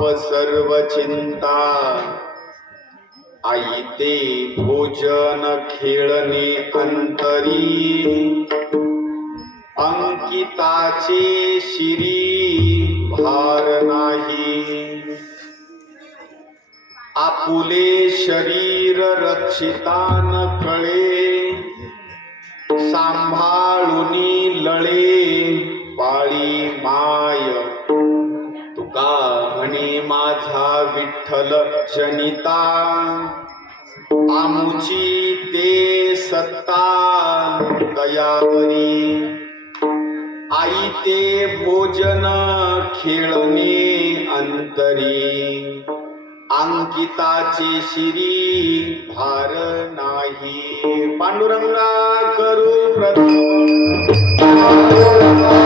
बाप सर्व चिंता आईते भोजन खेळणे अंतरी. अंकिताचे शिरी भार नाही. आपुले शरीर रक्षितान कळे. सांभाळून लळे. विठ्ठल जनिता आमुची ते सत्ता दयावरी। आई ते भोजन खेळणे अंतरी। अंकिताचे शिरी भार नाही। पांडुरंगा करू प्रथम।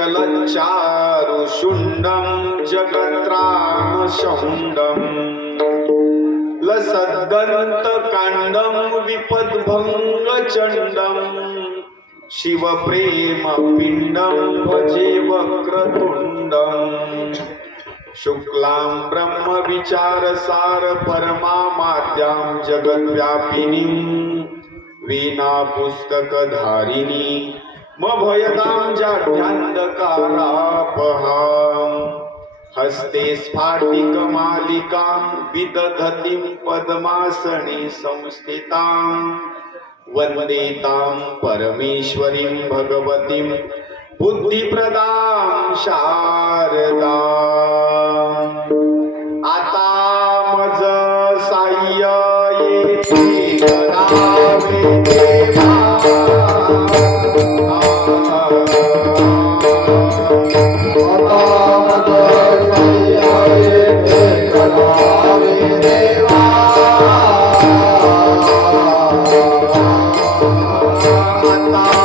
चलच्चारुशुण्डं जगत्रामशौण्डम् लसद्गन्तकाण्डं विपद्भङ्गचण्डम् शिवप्रेमपिण्डं भजे वक्रतुण्डम् शुक्लां ब्रह्मविचारसारपरमामाद्यां जगद्व्यापिनीं वीणा पुस्तकधारिणी मभयदां जाढ्यान्धकारापहाम् हस्ते स्फाटिकमालिकां विदधतीं पद्मासने संस्थितां। वन्दे तां परमेश्वरीं भगवतीं बुद्धिप्रदां शारदा आता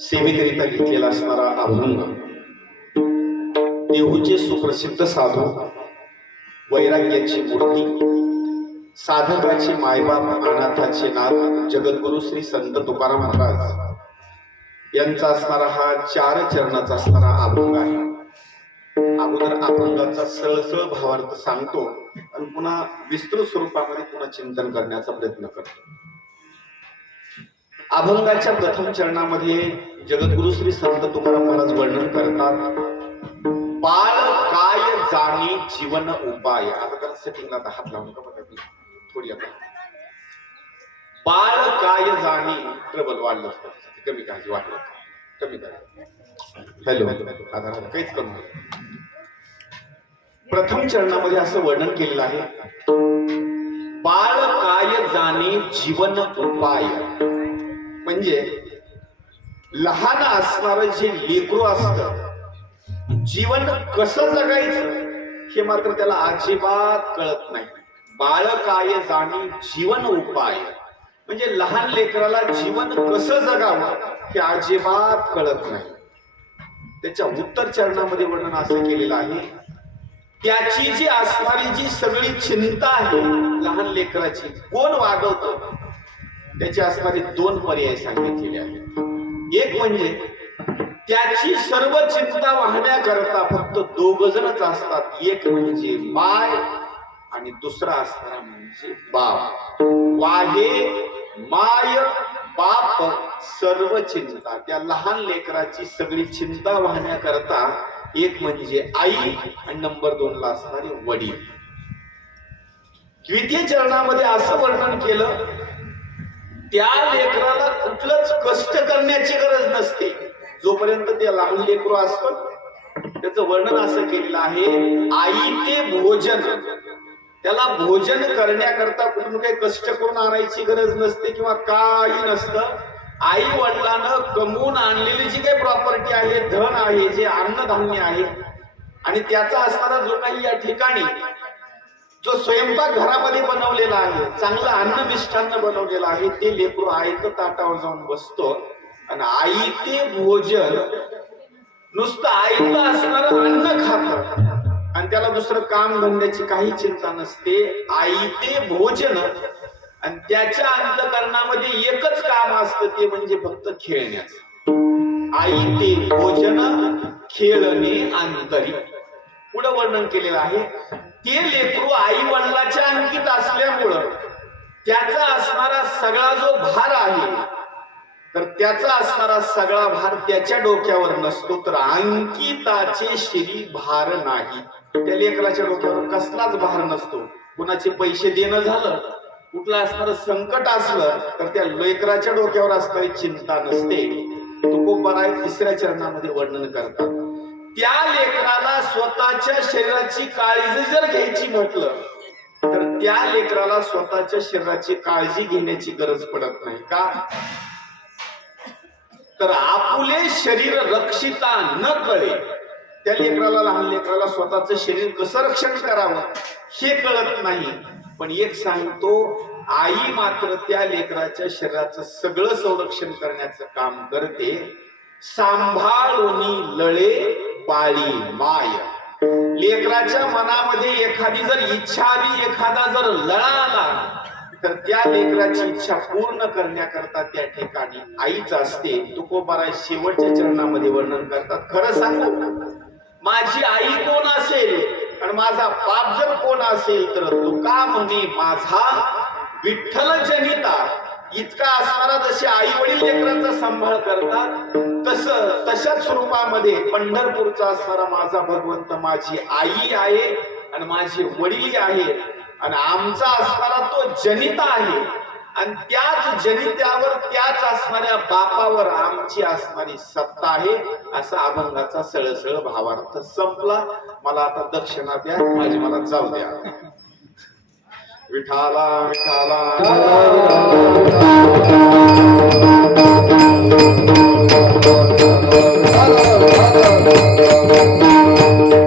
सेवेकरिता घेतलेला असणारा अभंग देहूचे सुप्रसिद्ध साधू वैराग्याची मूर्ती साधकाचे मायबाप अनाथाचे नाथ जगद्गुरु श्री संत तुकाराम महाराज यांचा असणारा हा चार चरणाचा असणारा अभंग आहे. अगोदर अभंगाचा सळसळ भावार्थ सांगतो आणि पुन्हा विस्तृत स्वरूपामध्ये पुन्हा चिंतन करण्याचा प्रयत्न करतो. अभंगाच्या प्रथम चरणामध्ये जगद्गुरु श्री संत तुकाराम महाराज वर्णन करतात बाळ काय जाणी जीवन उपाय. आता सेटिंगला हात लावून का बघा. थोडी आता. बाळ काय जाणी ट्रबल वाढलं असतं. कमी काळजी वाटलं कमी करा हॅलो. आता काहीच करू नका. प्रथम चरणामध्ये असं वर्णन केलेलं आहे बाळ काय जाणे जीवन उपाय. म्हणजे लहान असणार जे लेकरू असत जीवन कसं जगायचं हे मात्र त्याला अजिबात कळत नाही. बाळ काय जाणे जीवन उपाय. म्हणजे लहान लेकराला जीवन कसं जगावं हे अजिबात कळत नाही. त्याच्या उत्तर चरणामध्ये वर्णन असं केलेलं आहे त्याची जी असणारी जी सगळी चिंता आहे लहान लेकराची कोण वागवत? त्याचे असणारे दोन पर्याय सांगितलेले आहेत. एक म्हणजे त्याची सर्व चिंता वाहण्याकरता फक्त दोघ जणच असतात. एक म्हणजे माय आणि दुसरा असणारा म्हणजे बाप. वाहे माय बाप सर्व चिंता. त्या लहान लेकराची सगळी चिंता वाहण्याकरता एक म्हणजे आई आणि नंबर दोन ला असणारे वडील. द्वितीय चरणामध्ये असं वर्णन केलं त्या लेकराला कुठलंच कष्ट करण्याची गरज नसते. जोपर्यंत ते लहान लेकरू असत त्याचं वर्णन असं केलेलं आहे आई ते भोजन. त्याला भोजन करण्याकरता कुठून काही कष्ट करून आणायची गरज नसते किंवा काही नसतं. आई वडिलानं कमवून आणलेली जी काही प्रॉपर्टी आहे धन आहे जे अन्नधान्य आहे आणि त्याचा असणारा जो काही या ठिकाणी जो स्वयंपाक घरामध्ये बनवलेला आहे चांगलं अन्न मिष्टान्न बनवलेलं आहे ते लेकरू आयत ताटावर जाऊन बसतो. आणि आई ते भोजन नुसतं आईचं असणार अन्न खात. आणि त्याला दुसरं काम धंद्याची काही चिंता नसते. आई ते भोजन. आणि त्याच्या अंतकरणामध्ये एकच काम असतं ते म्हणजे फक्त खेळण्याचं. आई ते भोजन खेळणे अंतरी पुढे वर्णन केलेलं आहे. ते लेकरू आई वडिलाच्या अंकित असल्यामुळं त्याचा असणारा सगळा जो भार आहे तर त्याचा असणारा सगळा भार त्याच्या डोक्यावर नसतो तर अंकिताचे श्री भार नाही. त्या लेकराच्या डोक्यावर कसलाच भार नसतो. कुणाचे पैसे देणं झालं कुठलं असणार संकट असलं तर त्या लेकराच्या डोक्यावर असणारी चिंता नसते. तुकोबाराय तिसऱ्या चरणामध्ये वर्णन करतात. त्या लेकराला स्वतःच्या शरीराची काळजी जर घ्यायची म्हटलं तर त्या लेकराला स्वतःच्या शरीराची काळजी घेण्याची गरज पडत नाही. का? तर आपुले शरीर रक्षिता न कळे त्या लेकराला लहान लेकराला स्वतःचं शरीर कसं रक्षण करावं हे कळत नाही. पण एक सांगतो आई मात्र त्या लेकराच्या शरीराचं सगळं संरक्षण करण्याचं काम करते. सांभाळून लळे पाळी माय. लेकराच्या मनामध्ये एखादी जर इच्छा आली एखादा जर लळा आला तर त्या लेकराची इच्छा पूर्ण करण्याकरता त्या ठिकाणी आईच असते. तुकोबाराय शेवटच्या चरणामध्ये वर्णन करतात. खरं सांगू. माझी आई कोण असेल? आणि माझा बाप जर कोण असेल तर तुका म्हणे माझा विठ्ठल जनिता इतका असणारा जसे आई वडील लेकरांचा सांभाळ करतात तस तशाच स्वरूपामध्ये पंढरपूरचा असणारा माझा भगवंत माझी आई आहे आणि माझे वडील आहे. आणि आमचा असणारा तो जनिता आहे. आणि त्याच जनित्यावर त्याच असणाऱ्या बापावर आमची असणारी सत्ता आहे. असा अभंगाचा सळसळ भावार्थ संपला. मला आता दक्षिणा द्या माझी मला जाऊ द्या. विठाला विठाला